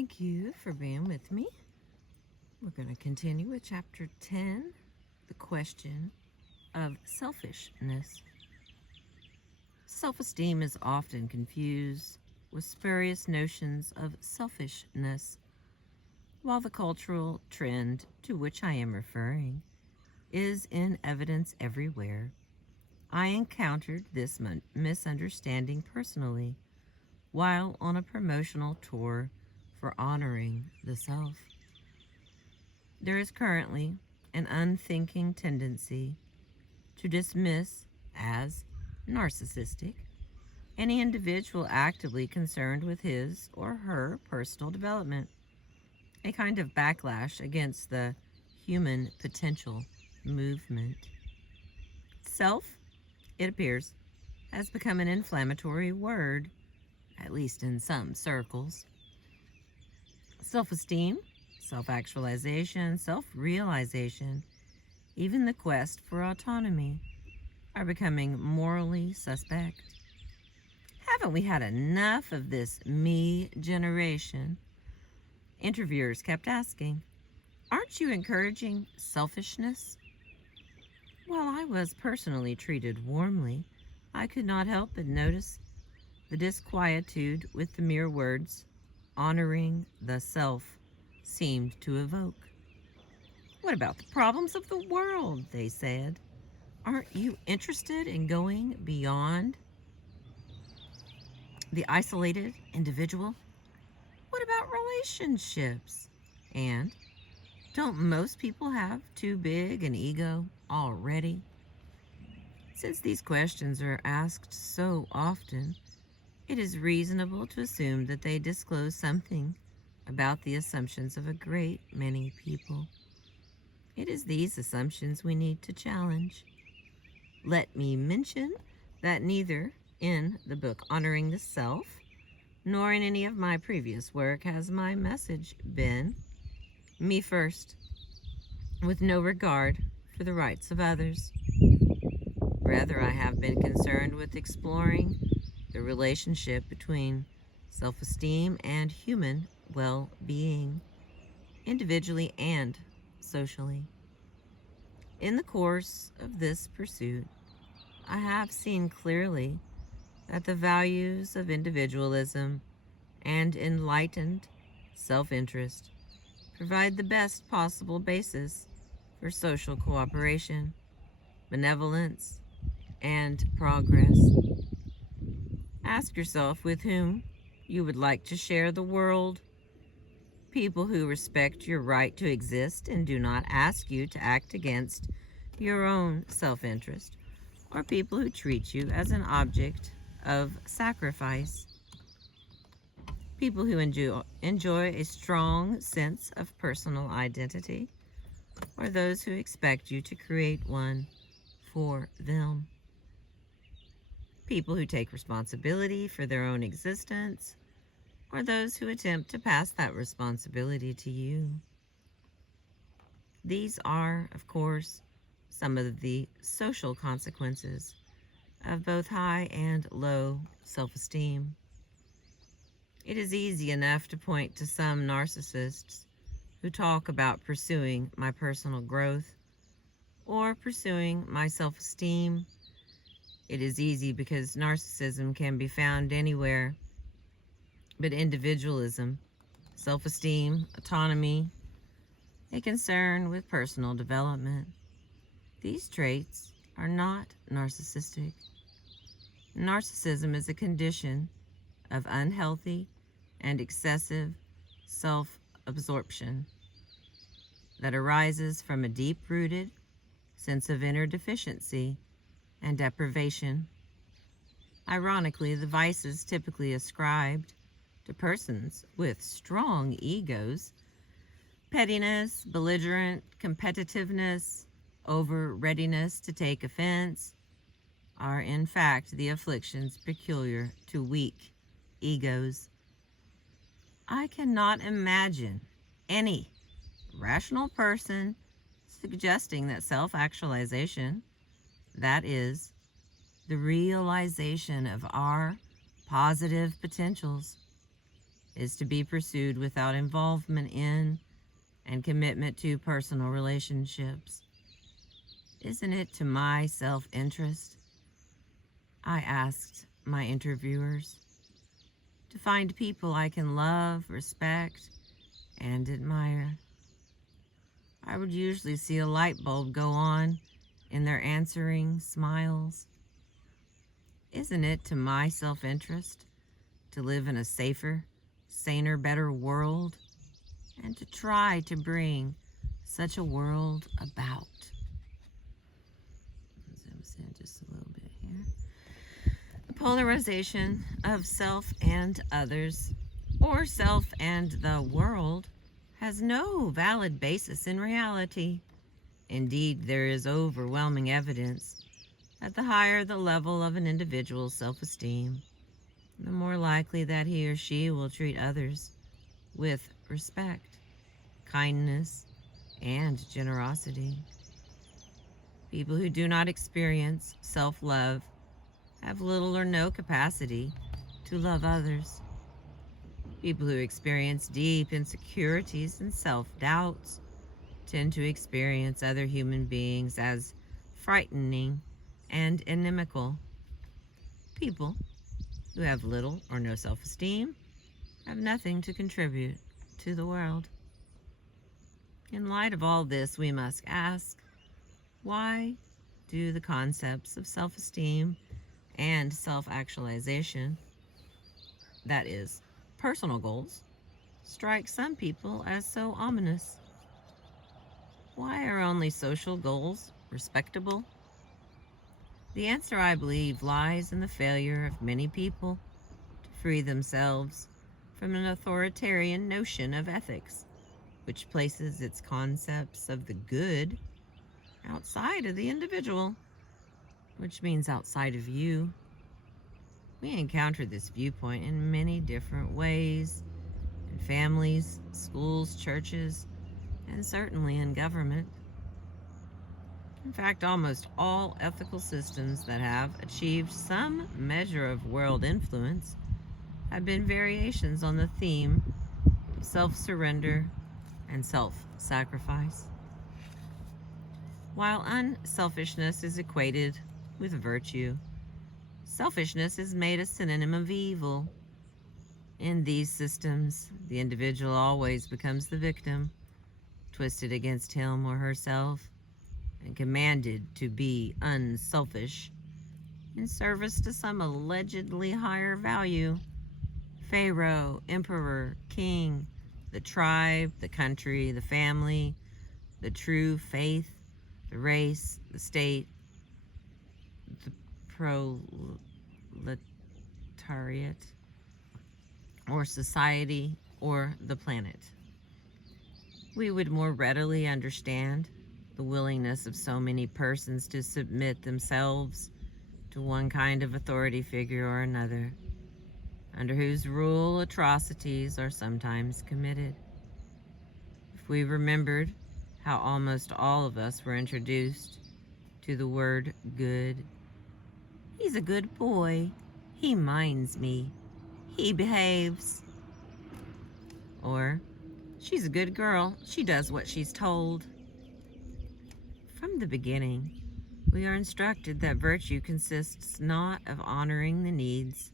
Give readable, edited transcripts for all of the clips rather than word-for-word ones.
Thank you for being with me. We're going to continue with Chapter 10, the question of selfishness. Self-esteem is often confused with spurious notions of selfishness. While the cultural trend to which I am referring is in evidence everywhere, I encountered this misunderstanding personally while on a promotional tour for honoring the self. There is currently an unthinking tendency to dismiss as narcissistic any individual actively concerned with his or her personal development, a kind of backlash against the human potential movement. Self, it appears, has become an inflammatory word, at least in some circles. Self-esteem, self-actualization, self-realization, even the quest for autonomy are becoming morally suspect. Haven't we had enough of this me generation? Interviewers kept asking, aren't you encouraging selfishness? While I was personally treated warmly, I could not help but notice the disquietude with the mere words honoring the self seemed to evoke. What about the problems of the world, they said. Aren't you interested in going beyond the isolated individual? What about relationships? And don't most people have too big an ego already? Since these questions are asked so often, it is reasonable to assume that they disclose something about the assumptions of a great many people. It is these assumptions we need to challenge. Let me mention that neither in the book Honoring the Self, nor in any of my previous work has my message been me first, with no regard for the rights of others. Rather, I have been concerned with exploring the relationship between self-esteem and human well-being, individually and socially. In the course of this pursuit, I have seen clearly that the values of individualism and enlightened self-interest provide the best possible basis for social cooperation, benevolence, and progress. Ask yourself with whom you would like to share the world. People who respect your right to exist and do not ask you to act against your own self-interest, or people who treat you as an object of sacrifice. People who enjoy a strong sense of personal identity, or those who expect you to create one for them. People who take responsibility for their own existence, or those who attempt to pass that responsibility to you. These are, of course, some of the social consequences of both high and low self-esteem. It is easy enough to point to some narcissists who talk about pursuing my personal growth or pursuing my self-esteem. It is easy because narcissism can be found anywhere, but individualism, self-esteem, autonomy, a concern with personal development, these traits are not narcissistic. Narcissism is a condition of unhealthy and excessive self-absorption that arises from a deep-rooted sense of inner deficiency and deprivation. Ironically, the vices typically ascribed to persons with strong egos, pettiness, belligerent competitiveness, over readiness to take offense, are in fact the afflictions peculiar to weak egos. I cannot imagine any rational person suggesting that self-actualization, that is, the realization of our positive potentials, is to be pursued without involvement in and commitment to personal relationships. Isn't it to my self-interest, I asked my interviewers, to find people I can love, respect, and admire? I would usually see a light bulb go on in their answering smiles. Isn't it to my self-interest to live in a safer, saner, better world, and to try to bring such a world about? Zoom in just a little bit here. The polarization of self and others, or self and the world, has no valid basis in reality. Indeed, there is overwhelming evidence that the higher the level of an individual's self-esteem, the more likely that he or she will treat others with respect, kindness, and generosity. People who do not experience self-love have little or no capacity to love others. People who experience deep insecurities and self-doubts tend to experience other human beings as frightening and inimical. People who have little or no self-esteem have nothing to contribute to the world. In light of all this, we must ask, why do the concepts of self-esteem and self-actualization, that is, personal goals, strike some people as so ominous? Why are only social goals respectable? The answer, I believe, lies in the failure of many people to free themselves from an authoritarian notion of ethics, which places its concepts of the good outside of the individual, which means outside of you. We encounter this viewpoint in many different ways, in families, schools, churches, and certainly in government. In fact, almost all ethical systems that have achieved some measure of world influence have been variations on the theme of self-surrender and self-sacrifice. While unselfishness is equated with virtue, selfishness is made a synonym of evil. In these systems, the individual always becomes the victim, twisted against him or herself, and commanded to be unselfish in service to some allegedly higher value. Pharaoh, emperor, king, the tribe, the country, the family, the true faith, the race, the state, the proletariat, or society, or the planet. We would more readily understand the willingness of so many persons to submit themselves to one kind of authority figure or another, under whose rule atrocities are sometimes committed. If we remembered how almost all of us were introduced to the word good. He's a good boy. He minds me. He behaves. Or, she's a good girl. She does what she's told. From the beginning, we are instructed that virtue consists not of honoring the needs,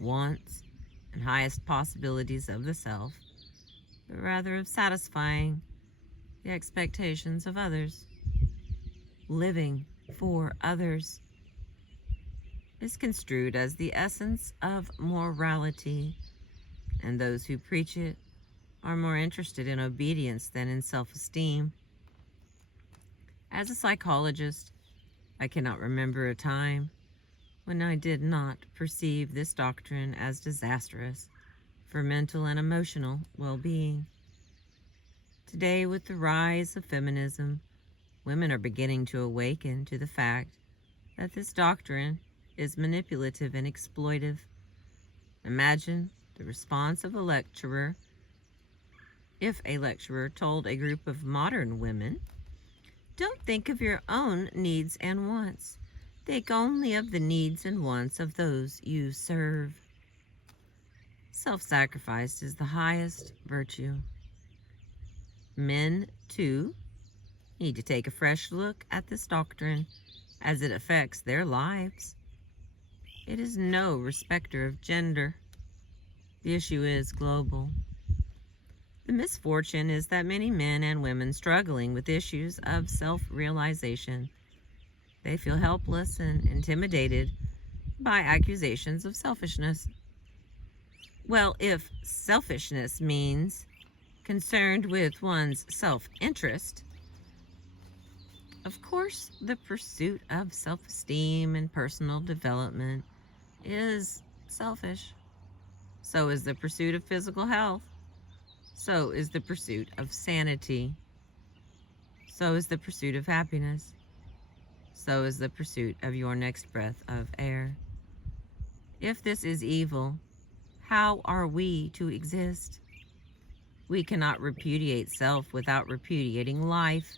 wants, and highest possibilities of the self, but rather of satisfying the expectations of others. Living for others is construed as the essence of morality, and those who preach it are more interested in obedience than in self-esteem. As a psychologist, I cannot remember a time when I did not perceive this doctrine as disastrous for mental and emotional well-being. Today, with the rise of feminism, women are beginning to awaken to the fact that this doctrine is manipulative and exploitive. Imagine the response of a lecturer if a lecturer told a group of modern women, "Don't think of your own needs and wants. Think only of the needs and wants of those you serve." Self-sacrifice is the highest virtue. Men, too, need to take a fresh look at this doctrine as it affects their lives. It is no respecter of gender. The issue is global. The misfortune is that many men and women struggling with issues of self-realization, they feel helpless and intimidated by accusations of selfishness. Well, if selfishness means concerned with one's self-interest, of course, the pursuit of self-esteem and personal development is selfish. So is the pursuit of physical health. So is the pursuit of sanity. So is the pursuit of happiness. So is the pursuit of your next breath of air. If this is evil, how are we to exist? We cannot repudiate self without repudiating life.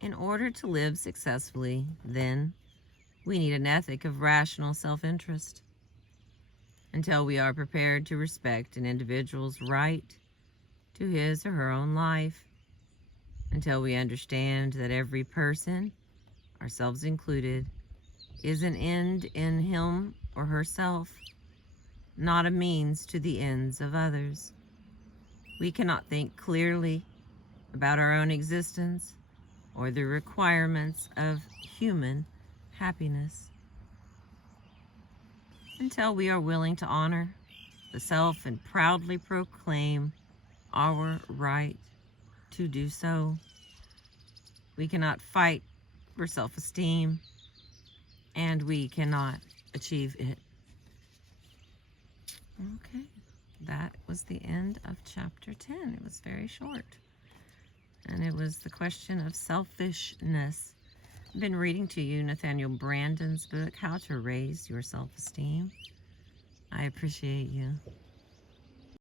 In order to live successfully, then, we need an ethic of rational self-interest. Until we are prepared to respect an individual's right to his or her own life, until we understand that every person, ourselves included, is an end in him or herself, not a means to the ends of others. We cannot think clearly about our own existence or the requirements of human happiness until we are willing to honor the self and proudly proclaim our right to do so. We cannot fight for self-esteem, and we cannot achieve it. Okay, that was the end of chapter 10. It was very short. And it was the question of selfishness. I've been reading to you Nathaniel Brandon's book, How to Raise Your Self-Esteem. I appreciate you.